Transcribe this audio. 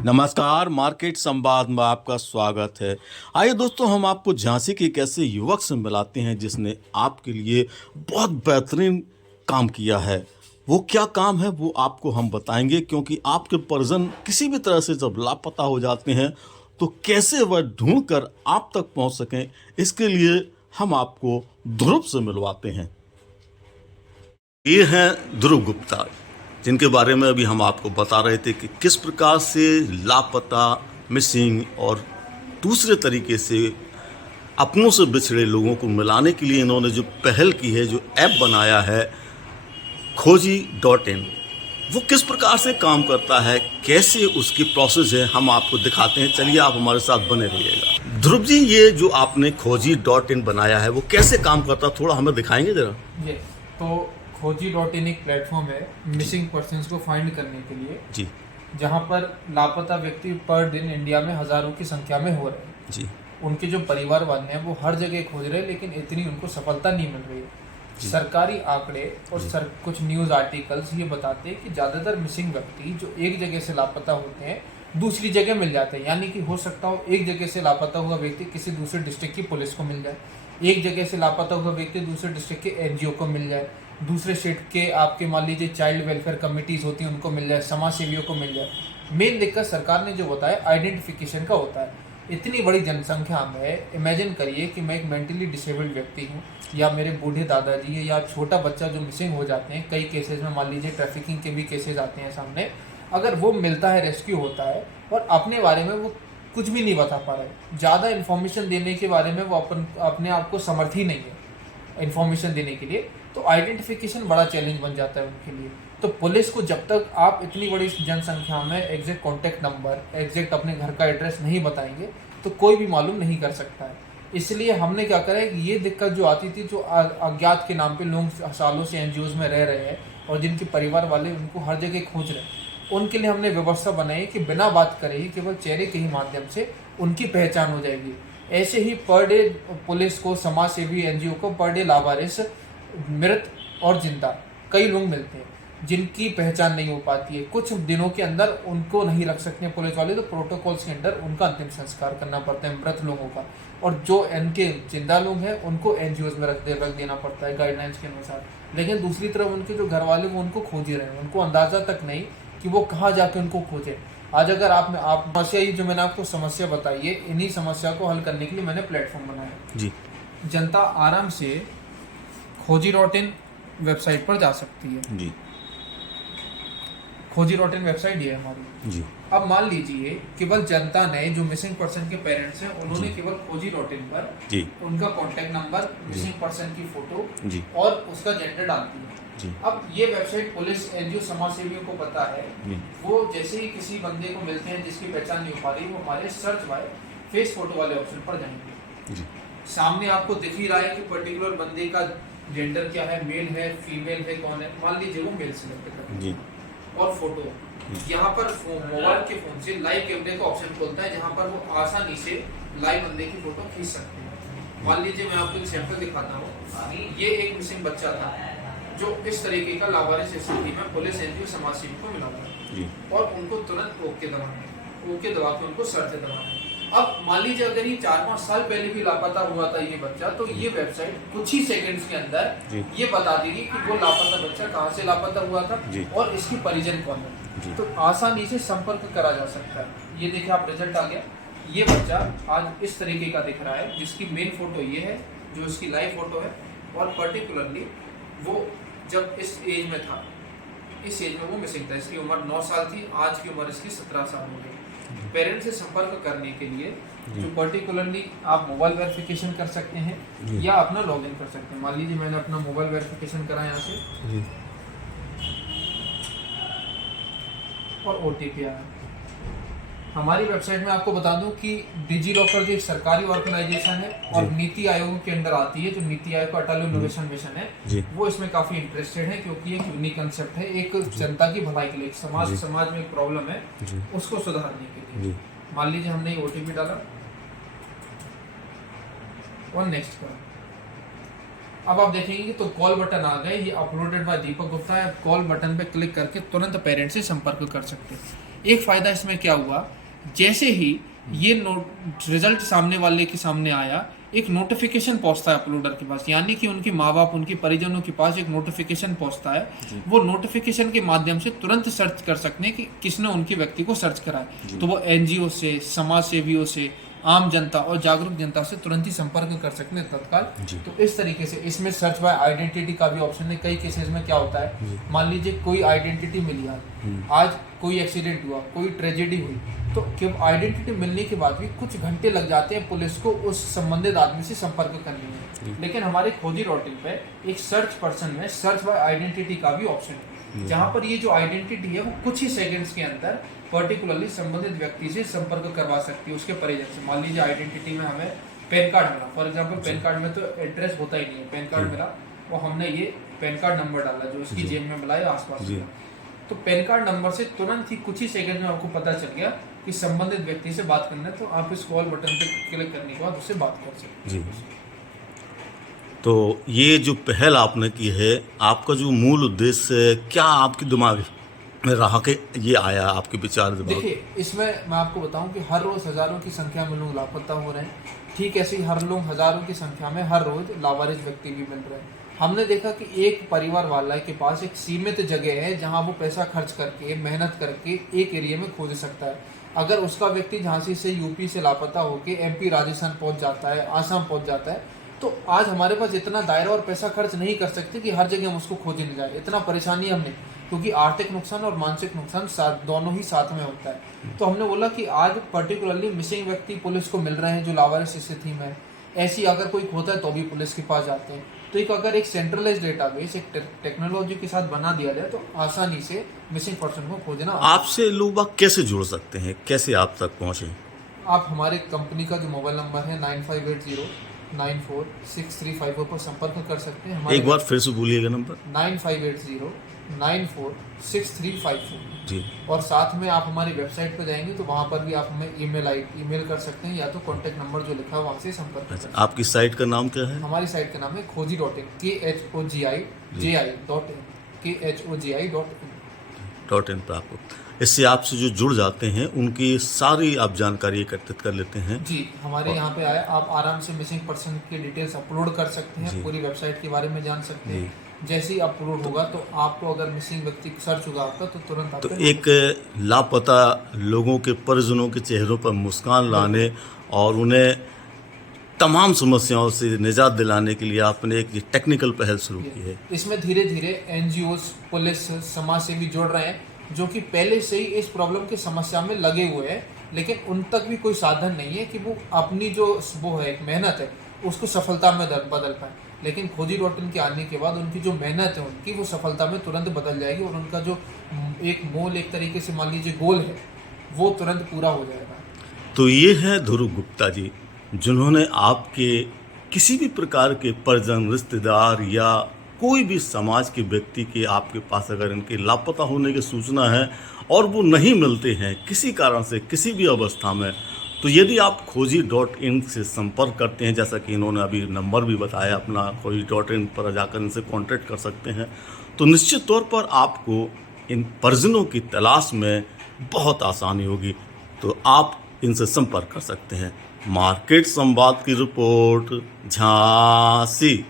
नमस्कार, मार्केट संवाद में आपका स्वागत है। आइए दोस्तों, हम आपको झांसी के एक ऐसे युवक से मिलाते हैं जिसने आपके लिए बहुत बेहतरीन काम किया है। वो क्या काम है वो आपको हम बताएंगे, क्योंकि आपके परिजन किसी भी तरह से जब लापता हो जाते हैं तो कैसे वह ढूंढ कर आप तक पहुंच सकें, इसके लिए हम आपको ध्रुव से मिलवाते हैं। ये हैं ध्रुव गुप्ता, जिनके बारे में अभी हम आपको बता रहे थे कि किस प्रकार से लापता, मिसिंग और दूसरे तरीके से अपनों से बिछड़े लोगों को मिलाने के लिए इन्होंने जो पहल की है, जो ऐप बनाया है खोजी.in, वो किस प्रकार से काम करता है, कैसे उसकी प्रोसेस है, हम आपको दिखाते हैं। चलिए आप हमारे साथ बने रहिएगा। ध्रुव जी, ये जो आपने खोजी.in बनाया है वो कैसे काम करता है, थोड़ा हमें दिखाएंगे जरा। ये तो खोजी.in एक प्लेटफॉर्म है मिसिंग पर्सन्स को फाइंड करने के लिए जी जहाँ पर लापता व्यक्ति पर दिन इंडिया में हजारों की संख्या में हो रहे हैं। जी उनके जो परिवार वाले हैं वो हर जगह खोज रहे हैं, लेकिन इतनी उनको सफलता नहीं मिल रही है। सरकारी आंकड़े और कुछ न्यूज़ आर्टिकल्स ये बताते हैं कि ज़्यादातर मिसिंग व्यक्ति जो एक जगह से लापता होते हैं दूसरी जगह मिल जाते हैं। यानी कि हो सकता हो एक जगह से लापता हुआ व्यक्ति किसी दूसरे डिस्ट्रिक्ट की पुलिस को मिल जाए, एक जगह से लापता हुआ व्यक्ति दूसरे डिस्ट्रिक्ट के एनजीओ को मिल जाए, दूसरे स्टेट के आपके मान लीजिए चाइल्ड वेलफेयर कमिटीज़ होती हैं उनको मिल जाए, समाज सेवियों को मिल जाए। मेन दिक्कत सरकार ने जो बताया आइडेंटिफिकेशन का होता है। इतनी बड़ी जनसंख्या में इमेजिन करिए कि मैं एक मेंटली डिसेबल्ड व्यक्ति हूँ या मेरे बूढ़े दादाजी है या छोटा बच्चा जो मिसिंग हो जाते हैं, कई केसेस में मान लीजिए ट्रैफिकिंग के भी केसेस आते हैं सामने। अगर वो मिलता है, रेस्क्यू होता है और अपने बारे में वो कुछ भी नहीं बता पा रहे, ज़्यादा इन्फॉर्मेशन देने के बारे में वो अपने आप को समर्थ ही नहीं है इन्फॉर्मेशन देने के लिए, तो आइडेंटिफिकेशन बड़ा चैलेंज बन जाता है उनके लिए। तो पुलिस को जब तक आप इतनी बड़ी जनसंख्या में एग्जैक्ट कॉन्टैक्ट नंबर, एग्जैक्ट अपने घर का एड्रेस नहीं बताएंगे तो कोई भी मालूम नहीं कर सकता है। इसलिए हमने क्या करा है कि ये दिक्कत जो आती थी, जो अज्ञात के नाम पे लोग सालों से एनजीओज में रह रहे हैं और जिनके परिवार वाले उनको हर जगह खोज रहे हैं, उनके लिए हमने व्यवस्था बनाई कि बिना बात करे ही केवल चेहरे के ही माध्यम से उनकी पहचान हो जाएगी। ऐसे ही पर डे पुलिस को, समाज सेवी एनजीओ को पर डे लावारिस, मृत और जिंदा कई लोग मिलते हैं जिनकी पहचान नहीं हो पाती है। कुछ दिनों के अंदर उनको नहीं रख सकते हैं पुलिस वाले, तो प्रोटोकॉल्स के अंदर उनका अंतिम संस्कार करना पड़ता है मृत लोगों का, और जो इनके जिंदा लोग हैं उनको एनजीओज में रख देना पड़ता है गाइडलाइंस के अनुसार। लेकिन दूसरी तरफ उनके जो घर वाले वो उनको खोज ही रहे हैं, उनको अंदाजा तक नहीं कि वो कहाँ जाके उनको खोजे। आज अगर आप समस्या, ये जो मैंने आपको समस्या बताई है, इन्हीं समस्या को हल करने के लिए मैंने प्लेटफॉर्म बनाया जी। जनता आराम से खोजी.in वेबसाइट पर जा सकती है जी खोजी.in वेबसाइट ये है हमारी जी अब मान लीजिए केवल जनता ने, जो मिसिंग पर्सन के पेरेंट्स हैं, उन्होंने केवल खोजी.in पर जी उनका कॉन्टैक्ट नंबर, मिसिंग पर्सन की फोटो जी और उसका जेंडर डालती है। जी अब ये वेबसाइट पुलिस, एनजीओ, समाज सेवियों को पता है, वो जैसे ही किसी बंदे को मिलते हैं जिसकी पहचान नहीं हो पा रही, वो हमारे सर्च बाय फेस फोटो वाले ऑप्शन पर जाएंगे। जी सामने आपको दिख ही रहा है कि पर्टिकुलर बंदे का जेंडर क्या है, मेल है, फीमेल है, कौन है। मान लीजिए वो मेल सिलेक्ट कर जी और फोटो, यहाँ पर मोबाइल के फोन से लाइव कैमरे का ऑप्शन खुलता है जहाँ पर वो आसानी से लाइव बंदे की फोटो खींच सकते हैं। मान लीजिए मैं आपको एक सैंपल दिखाता हूँ। ये एक मिसिंग बच्चा था जो इस तरीके का लावारिस स्थिति में पुलिस, एनजीओ, समाज सेवी को मिला था और उनको तुरंत ओके दबा के उनको सर्च दबाना। अब मान लीजिए अगर ये 4-5 साल पहले भी लापता हुआ था ये बच्चा, तो ये वेबसाइट कुछ ही सेकंड्स के अंदर ये बता देगी कि वो लापता बच्चा कहाँ से लापता हुआ था और इसकी परिजन कौन है, तो आसानी से संपर्क करा जा सकता है। ये देखिए आप, रिजल्ट आ गया। ये बच्चा आज इस तरीके का दिख रहा है, जिसकी मेन फोटो ये है जो इसकी लाइव फोटो है, और पर्टिकुलरली वो जब इस एज में था, इस एज में वो मिसिंग था। इसकी उम्र 9 साल थी, आज की उम्र इसकी 17 साल हो गई। पेरेंट्स से संपर्क करने के लिए जो पर्टिकुलरली आप मोबाइल वेरिफिकेशन कर सकते हैं या अपना लॉगिन कर सकते हैं। मान लीजिए मैंने अपना मोबाइल वेरिफिकेशन करा यहाँ से और ओटीपी आया। हमारी वेबसाइट में आपको बता दूं कि डिजी लॉकर जो एक सरकारी ऑर्गेनाइजेशन है और नीति आयोग के अंदर आती है, जो नीति आयोग का अटल इनोवेशन मिशन है, वो इसमें काफी इंटरेस्टेड है क्योंकि एक यूनिक कंसेप्ट है, एक जनता की भलाई के लिए, समाज में एक प्रॉब्लम है उसको सुधारने के लिए। मान लीजिए हमने ये ओटीपी डाला और नेक्स्ट करा। अब आप देखेंगे कि तो कॉल बटन आ गए, ये अपलोडेड बाय दीपक गुप्ता है। कॉल बटन पे क्लिक करके तुरंत पेरेंट्स से संपर्क कर सकते हैं। एक फ़ायदा इसमें क्या हुआ, जैसे ही ये रिजल्ट सामने वाले के सामने आया, एक नोटिफिकेशन पहुंचता है अपलोडर के पास, यानी कि उनके माँ बाप, उनके परिजनों के पास एक नोटिफिकेशन पहुंचता है। वो नोटिफिकेशन के माध्यम से तुरंत सर्च कर सकते हैं कि किसने उनके व्यक्ति को सर्च करा है। तो वो एनजीओ से, समाज सेवियों से, आम जनता और जागरूक जनता से तुरंत ही संपर्क कर सकते हैं तत्काल। तो इस तरीके से इसमें सर्च बाय आइडेंटिटी का भी ऑप्शन है। कई केसेस में क्या होता है, मान लीजिए कोई आइडेंटिटी मिली, आज कोई एक्सीडेंट हुआ, कोई ट्रेजेडी हुई, तो केवल आइडेंटिटी मिलने के बाद भी कुछ घंटे लग जाते हैं पुलिस को उस संबंधित आदमी से संपर्क करने में। लेकिन हमारे खोजी.in पे एक सर्च पर्सन में सर्च बाय आइडेंटिटी का भी ऑप्शन है, जहाँ पर ये जो आइडेंटिटी है वो कुछ ही सेकंड्स के अंदर पर्टिकुलरली संबंधित व्यक्ति से संपर्क करवा सकती है, उसके परिजन से। मान लीजिए आइडेंटिटी में हमें पैन कार्ड मिला, फॉर एग्जांपल पैन कार्ड में तो एड्रेस होता ही नहीं है, पैन कार्ड मिला वो हमने ये पैन कार्ड नंबर डाला जो उसकी जेब में मिला है आसपास में, तो पैन कार्ड नंबर से तुरंत ही कुछ ही सेकंड में आपको पता चल गया कि संबंधित व्यक्ति से बात करना है, तो आप इस कॉल बटन पे क्लिक करने के बाद उससे बात कर सकते हैं। तो ये जो पहल आपने की है, आपका जो मूल उद्देश्य क्या आपके दिमाग में रहा कि ये आया आपके विचार दिमाग? देखिए, इसमें मैं आपको बताऊं कि हर रोज हजारों की संख्या में लोग लापता हो रहे हैं। ठीक ऐसे ही हर लोग हजारों की संख्या में हर रोज लावारिस व्यक्ति भी मिल रहे हैं। हमने देखा कि एक परिवार वाला के पास एक सीमित जगह है जहां वो पैसा खर्च करके, मेहनत करके एक एरिया में खोज सकता है। अगर उसका व्यक्ति झांसी से, यूपी से लापता होकर एमपी, राजस्थान पहुंच जाता है, आसाम पहुंच जाता है, तो आज हमारे पास इतना दायरा और पैसा खर्च नहीं कर सकते कि हर जगह हम उसको खोजने जाए। इतना परेशानी हमने, क्योंकि आर्थिक नुकसान और मानसिक नुकसान दोनों ही साथ में होता है। तो हमने बोला कि आज पर्टिकुलरली मिसिंग व्यक्ति पुलिस को मिल रहे हैं जो लावारिस स्थिति में है, ऐसी अगर कोई खोता है तो भी पुलिस के पास जाते हैं। तो एक अगर एक सेंट्रलाइज्ड डेटाबेस एक टेक्नोलॉजी के साथ बना दिया जाए तो आसानी से मिसिंग पर्सन को खोजना। आपसे लोग बाग कैसे जुड़ सकते हैं, कैसे आप तक पहुंचे? आप हमारे कंपनी का जो मोबाइल नंबर है 9580946354 पर संपर्क कर सकते हैं। एक बार फिर से बोलिएगा नंबर। 9580946354 जी। और साथ में आप हमारी वेबसाइट पर जाएंगे तो वहाँ पर भी आप हमें ईमेल कर सकते हैं, या तो कॉन्टैक्ट नंबर जो लिखा है वहाँ से संपर्क कर सकते हैं। आपकी साइट का नाम क्या है? हमारी साइट का नाम है खोजी.in, KHOGI.in पर आपको इससे आपसे जो जुड़ जाते हैं उनकी सारी आप जानकारी एकत्रित कर लेते हैं। जी, हमारे यहाँ पे आए, आप आराम से मिसिंग पर्सन की डिटेल्स अपलोड कर सकते हैं, पूरी वेबसाइट के बारे में जान सकते हैं। जैसे ही अपलोड होगा तो आपको अगर मिसिंग व्यक्ति सर्च होगा आपका तो तुरंत तो एक लापता लोगों के परिजनों के चेहरों पर मुस्कान लाने और उन्हें तमाम समस्याओं से निजात दिलाने के लिए आपने एक टेक्निकल पहल शुरू की है। इसमें धीरे धीरे एनजीओज, पुलिस, समाज सेवी जुड़ रहे हैं जो कि पहले से ही इस प्रॉब्लम की समस्या में लगे हुए हैं, लेकिन उन तक भी कोई साधन नहीं है कि वो अपनी जो वो है एक मेहनत है उसको सफलता में बदल पाए। लेकिन खोजी.in के आने के बाद उनकी जो मेहनत है उनकी वो सफलता में तुरंत बदल जाएगी और उनका जो एक मोल, एक तरीके से मान लीजिए गोल है, वो तुरंत पूरा हो जाएगा। तो ये है ध्रुव गुप्ता जी, जिन्होंने आपके किसी भी प्रकार के परिजन, रिश्तेदार या कोई भी समाज के व्यक्ति के आपके पास अगर इनके लापता होने की सूचना है और वो नहीं मिलते हैं किसी कारण से, किसी भी अवस्था में, तो यदि आप खोजी.in से संपर्क करते हैं, जैसा कि इन्होंने अभी नंबर भी बताया अपना, खोजी.in पर जाकर इनसे कांटेक्ट कर सकते हैं, तो निश्चित तौर पर आपको इन परिजनों की तलाश में बहुत आसानी होगी। तो आप इनसे संपर्क कर सकते हैं। मार्केट संवाद की रिपोर्ट, झांसी।